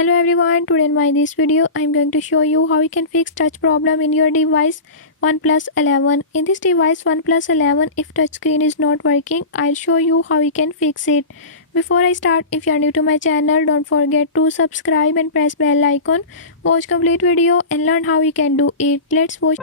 Hello everyone, today in my this video I am going to show you how you can fix touch problem in your device OnePlus 11. In this device OnePlus 11, if touchscreen is not working, I'll show you how you can fix it. Before I start, if you are new to my channel, don't forget to subscribe and press bell icon. Watch complete video and learn how you can do it. Let's watch.